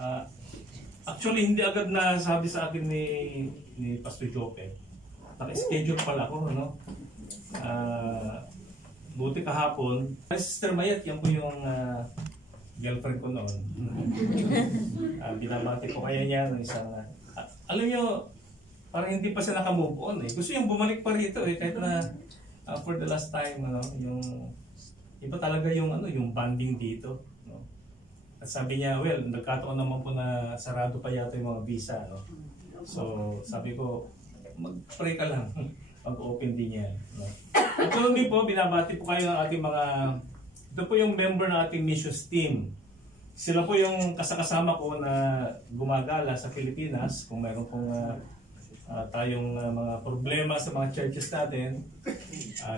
Ah, actually, hindi agad na sabi sa akin ni Pastor Jope. Naka-schedule pala ako, ano? Buti kahapon. Sister Mayat, yan po yung girlfriend ko noon. Binabati ko kaya niya ng isang... alam nyo, parang hindi pa siya naka-move on eh. Gusto yung bumalik pa rito eh, kahit na for the last time, ano, yung... Iba talaga yung, ano, yung bonding dito. No? At sabi niya, well, nagkataon naman po na sarado pa yata yung mga visa. No? So, sabi ko, mag-pray ka lang. Mag-open din yan. No? At hindi po, binabati po kayo ng ating mga... Ito po yung member ng ating missions team. Sila po yung kasama ko na gumagala sa Pilipinas. Kung mayroon pong tayong mga problema sa mga churches natin,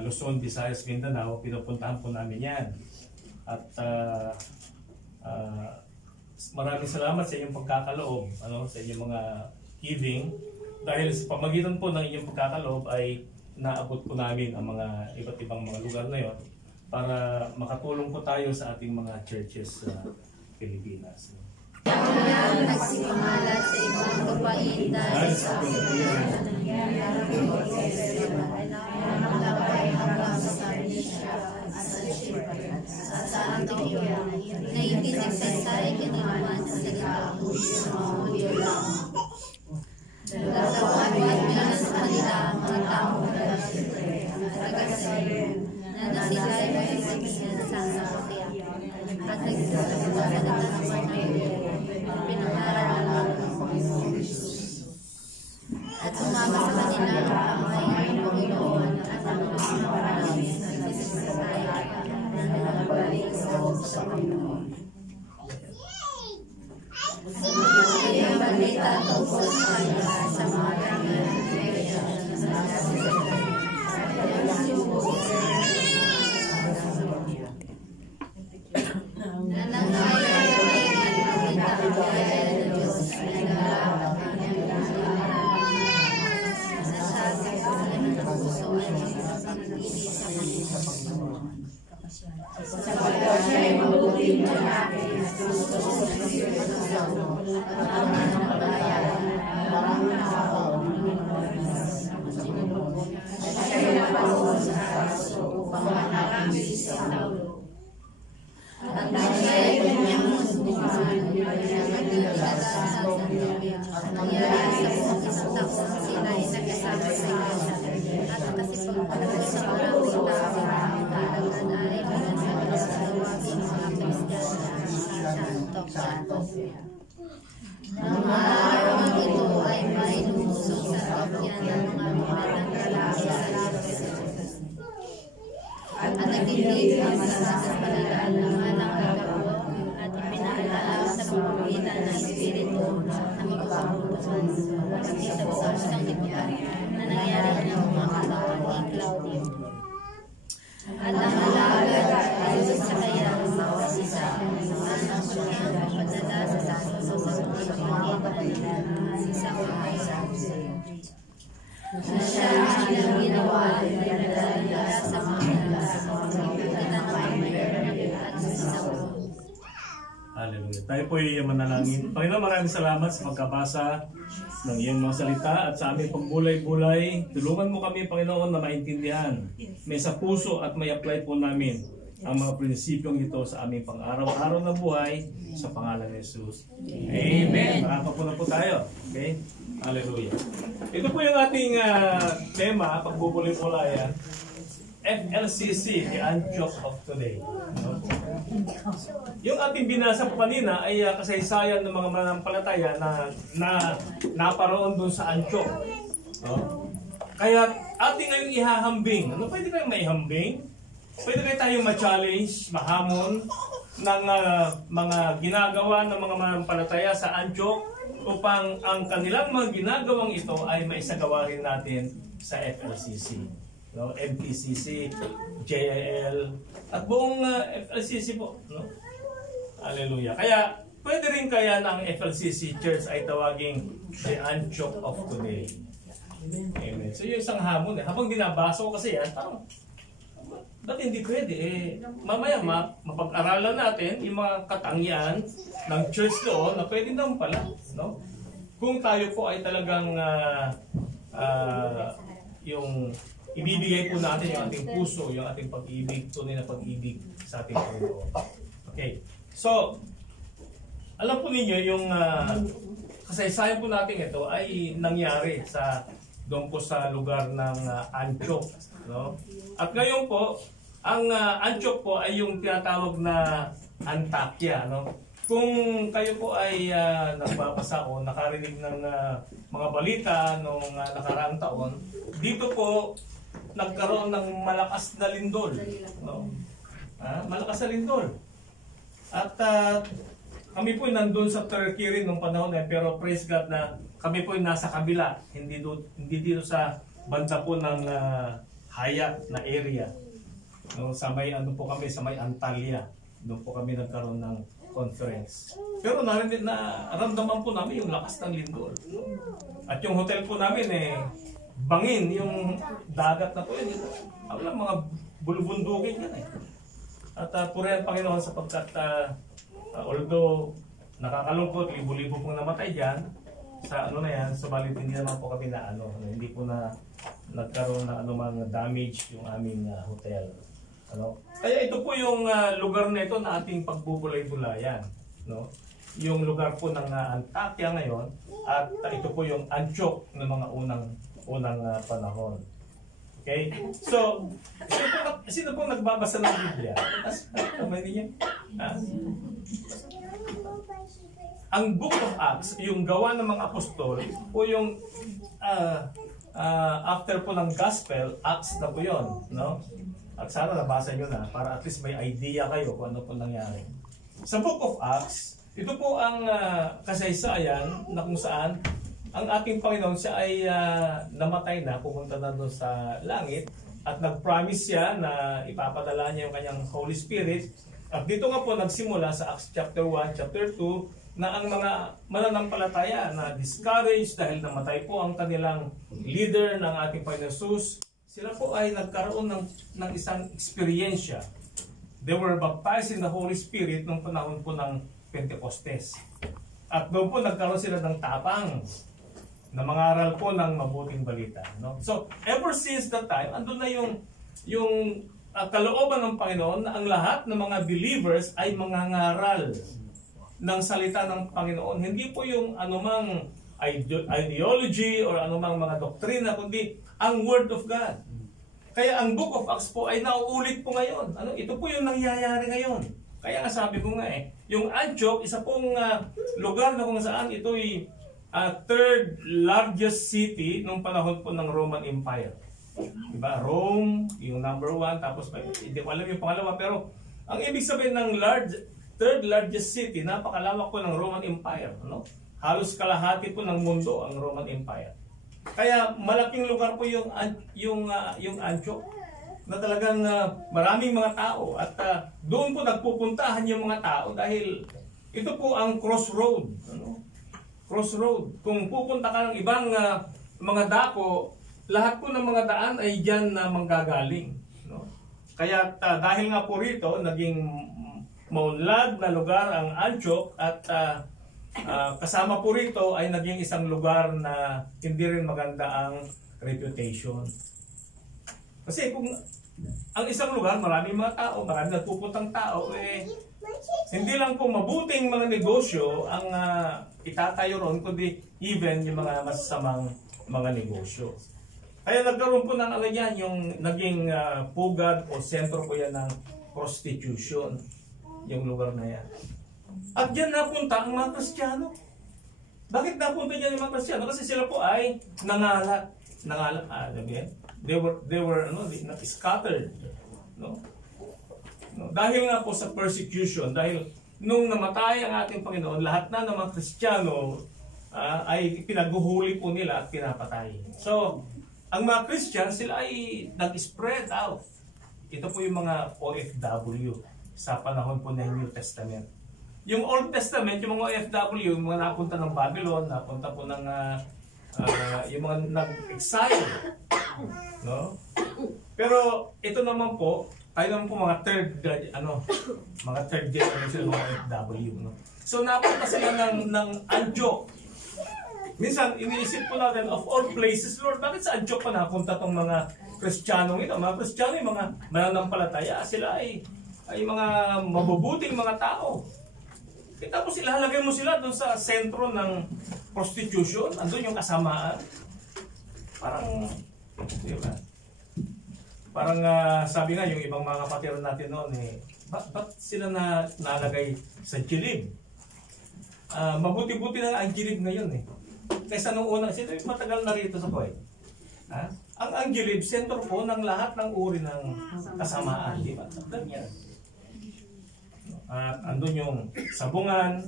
Luzon, Visayas, Mindanao, pinupuntahan po namin yan. At maraming salamat sa inyong pagkakaloob, ano, sa inyong mga giving. Dahil sa pamagitan po ng inyong pagkakaloob ay naabot po namin ang mga iba't ibang mga lugar na yon para makatulong po tayo sa ating mga churches sa Pilipinas. Ang nagsipangalan sa ibang kapaitan sa naglabay hanggang sa Sarnisya at sa Chipre at sa Antioquia na itinagsaysay kinaman sa salita sa mga Hudyo lang. Nagtawag nila sa kanila mga taong taga Chipre at taga Siren na nasilay mo yung sabihin sa Antioquia at nagsasalita sa kanila pinangaral ng Panginoon Jesus. At sumama sa kanila ang mga ng Panginoon at ang mga marami na nagsasasay na nagbalik sa Panginoon. Ang balita tungkol sa kanila sa mga ganyan sapagkat siya'y mabuting lalaki gusto sa at ang nanampalataya maraming tao at siya'y naparoon sa aso upang maharami sa Saulo. At siya'y kanyang musbuhan ay nagdadala sa Antioquia at nangyari sa buong isang taon sila ay nagkasama sa iglesia at nakasipagpalagay sa maraming tao talaga na ay pinansabi sa tawagin mga Kristiyano sa Antioquia. Nang araw ito ay may lumusog sa sakyan ng mga mananalangin sa Antioquia. At nagdidig ang sa kanila ng mga nanggagamot at ipinaalala sa pamamagitan ng Espiritu ang ikapabutuhan pati sa usapang nangyari na nangyari ng mga katawan ni Claudio. At ang alagad ay sa kaya ng bawat isa ang kanyang padala sa saso sa pagkakita ng isang mga na siya ang ginawa nila sa mga Hallelujah. Tayo po ay manalangin. Panginoon, maraming salamat sa pagkabasa ng iyong mga salita at sa aming pagbulay-bulay. Tulungan mo kami, Panginoon, na maintindihan. May sa puso at may apply po namin ang mga prinsipyong ito sa aming pang-araw-araw na buhay sa pangalan ni Jesus. Amen. Makapag po tayo. Okay? Hallelujah. Ito po yung ating tema, pagbubulay-bulayan. FLCC, the Antioch of today. Yung ating binasa po kanina ay kasaysayan ng mga mananampalataya na naparoon doon sa Antioch. Kaya ating ngayong ihahambing. Ano pwede kayong maihambing? Pwede kayo tayong ma-challenge, mahamon ng mga ginagawa ng mga mananampalataya sa Antioch upang ang kanilang mga ginagawang ito ay maisagawa rin natin sa FLCC. No, MPCC, JIL, at buong FLCC po. No? Hallelujah. Kaya, pwede rin kaya ng FLCC Church ay tawaging the Antioch of today. Amen. So, yung isang hamon. Habang binabasa ko kasi yan, parang Ba't hindi pwede? Mamaya mapag-aralan natin yung mga katangian ng church doon na pwede naman pala. No? Kung tayo po ay talagang yung ibibigay po natin yung ating puso, yung ating pag-ibig, tunay na pag-ibig sa ating Panginoon. Okay. So, alam po ninyo yung kasaysayan po natin ito ay nangyari doon po sa lugar ng Antioch. No? At ngayon po, ang Antioch po ay yung tinatawag na Antakya. No? Kung kayo po ay nagbabasa o nakarinig ng mga balita noong nakaraang taon, dito po nagkaroon ng malakas na lindol. No? Malakas na lindol. At kami po nandun sa Turkey rin nung panahon pero praise God na kami po nasa kabila, hindi dito sa banda po ng Hayat na area. No, sa may kami sa may Antalya. Doon po kami nagkaroon ng conference. Pero naramdaman po namin yung lakas ng lindol. At yung hotel po namin bangin yung dagat na po yun. Alam, mga bulubundukin yan At purihan Panginoon sapagkat although nakakalungkot, libo-libo pong namatay dyan, sa subalit hindi naman po kami hindi po na nagkaroon ng anumang damage yung aming hotel. Kaya ito po yung lugar na ito na ating pagbubulay-bulayan. No? Yung lugar po ng Antakya ngayon at ito po yung Antioch ng mga unang panahon. Okay? So, sino po nagbabasa ng Biblia? Kamay niyo? Ang Book of Acts, yung gawa ng mga apostol, o yung after po ng Gospel, Acts na po yun. No? At sana nabasa nyo na para at least may idea kayo kung ano po nangyari. Sa Book of Acts, ito po ang kasaysayan na kung saan ang ating Panginoon siya ay namatay na, pupunta na doon sa langit at nag-promise siya na ipapadala niya yung kanyang Holy Spirit. At dito nga po nagsimula sa Acts chapter 1, chapter 2 na ang mga mananampalataya na discouraged dahil namatay po ang kanilang leader ng ating Panginoon Jesus, sila po ay nagkaroon ng isang eksperyensya. They were baptized in the Holy Spirit nung panahon po ng Pentecostes. At doon po nagkaroon sila ng tapang na mangaral po ng mabuting balita. No? So, ever since that time, andun na yung kalooban ng Panginoon na ang lahat ng mga believers ay mangangaral ng salita ng Panginoon. Hindi po yung anumang ideology or anumang mga doktrina, kundi ang Word of God. Kaya ang Book of Acts po ay nauulit po ngayon. Ito po yung nangyayari ngayon. Kaya nga sabi ko nga yung Antioch, isa pong lugar na kung saan ito'y third largest city nung panahon po ng Roman Empire. Diba? Rome, yung number 1, tapos hindi ko alam yung pangalawa, pero ang ibig sabihin ng third largest city, napakalawak po ng Roman Empire. Halos kalahati po ng mundo ang Roman Empire. Kaya malaking lugar po yung Antioch na talagang maraming mga tao at doon po nagpupuntahan yung mga tao dahil ito po ang crossroad. Crossroad. Kung pupunta ka ng ibang mga dako, lahat po ng mga daan ay dyan na manggagaling. Kaya dahil nga po rito, naging maunlad na lugar ang Antioch at kasama po rito ay naging isang lugar na hindi rin maganda ang reputation. Kasi kung ang isang lugar, maraming mga tao, maraming nagpupuntang tao, hindi lang po mabuting mga negosyo ang itatayo ron, kundi even yung mga masasamang mga negosyo. Kaya nagkaroon po ng yung naging pugad o sentro po yan ng prostitution, yung lugar na yan. At diyan napunta ang mga Kristiyano. Bakit napunta diyan yung mga Kristiyano? Kasi sila po ay nangalat. They were scattered. Dahil nga po sa persecution, dahil nung namatay ang ating Panginoon, lahat na ng mga Kristiyano ay pinaguhuli po nila at pinapatay. So, ang mga Christian, sila ay nag-spread out. Ito po yung mga OFW sa panahon po ng New Testament. Yung Old Testament, yung mga OFW, yung mga napunta ng Babylon, napunta po ng yung mga nag-exile. No? Pero ito naman po, tayo naman po mga mga third generation mga FW, no? So napunta sila ng Antioch. Minsan, iniisip po natin, of all places, Lord, bakit sa Antioch pa napunta tong mga Kristiyanong ito? Mga Kristiyano, yung mga mananampalataya, sila ay mga mabubuting mga tao. Tapos ilalagay mo sila doon sa sentro ng prostitution, andun yung kasamaan. Parang, di ba? Parang sabi nga, yung ibang mga kapatiran natin noon, ba't sila nalagay sa jilid? Mabuti-buti na ang jilid ngayon Kaysa nung unang, sino yung matagal na rito sa Kuwait? Ang Anggilib, sentro po ng lahat ng uri ng kasamaan, di ba? Ganyan. At andun yung sabungan.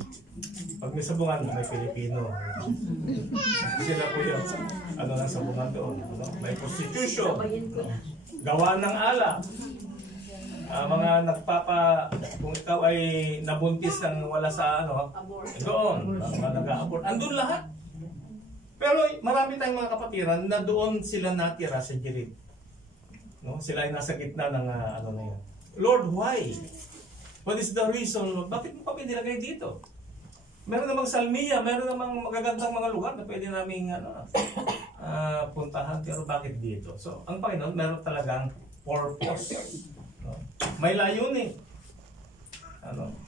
Pag may sabungan, may Pilipino. Sila po yun. Ano ng sabungan doon? May prostitution. Gawa ng alak. Mga kung ikaw ay nabuntis ng wala sa doon, mga nag-a-abort. Andun lahat. Pero marami tayong mga kapatiran na doon sila natira sa Jilid. No? Sila ay nasa gitna ng na yun. Lord, why? What is the reason, Lord? Bakit mo pa pinilagay dito? Meron namang salmiya, meron namang magagandang mga lugar na pwede naming puntahan, pero bakit dito? So, ang Panginoon, meron talagang purpose. No? May layunin.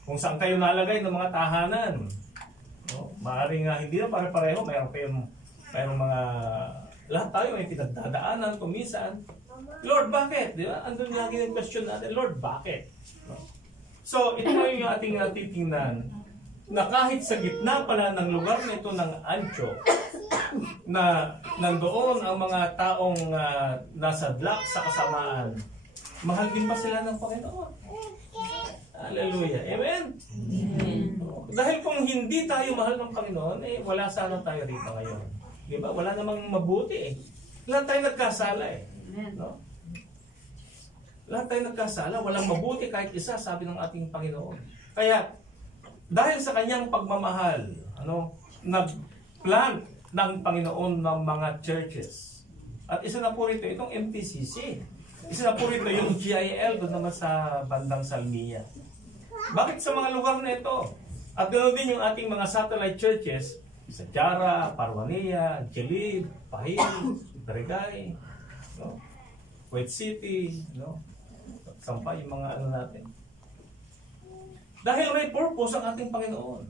Kung saan kayo nalagay ng mga tahanan. No? Maaaring hindi na pare-pareho, mayroong mga lahat tayo may pinagdadaanan kumisan. Lord, bakit? Di ba? Andun lagi yung question natin, Lord, bakit? No? So, ito yung ating titingnan na kahit sa gitna pala ng lugar na ito ng Antioch, na nandoon ang mga taong nasadlak sa kasamaan, mahal din pa sila ng Panginoon. Hallelujah. Amen? Amen. Dahil kung hindi tayo mahal ng Panginoon, wala sana tayo rito ngayon. Diba? Wala namang mabuti Lahat tayo nagkasala No? Lahat tayo nagkasala. Walang mabuti kahit isa, sabi ng ating Panginoon. Kaya, dahil sa kanyang pagmamahal, nag-plant ng Panginoon ng mga churches. At isa na po rito, itong MTCC. Isa na po rito yung GIL, doon naman sa bandang Salmiya. Bakit sa mga lugar na ito? At ganoon din yung ating mga satellite churches sa Jara, Parwania, Jilid, Pahil, Barangay, Kuwait City, Sampay, yung mga natin. Dahil may purpose ang ating Panginoon.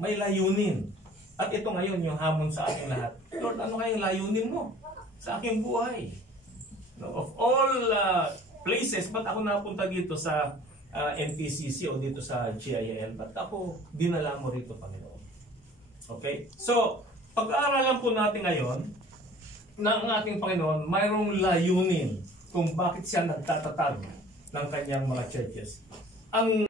May layunin. At ito ngayon yung hamon sa ating lahat. Lord, ano kayong layunin mo sa aking buhay? Of all places, ba't ako napunta dito sa NPCC o dito sa GIL? Ba't ako dinala mo rito, Panginoon? Okay? So, pag-aaralan po natin ngayon na ang ating Panginoon mayroong layunin kung bakit siya nagtatatag ng kanyang mga churches. Ang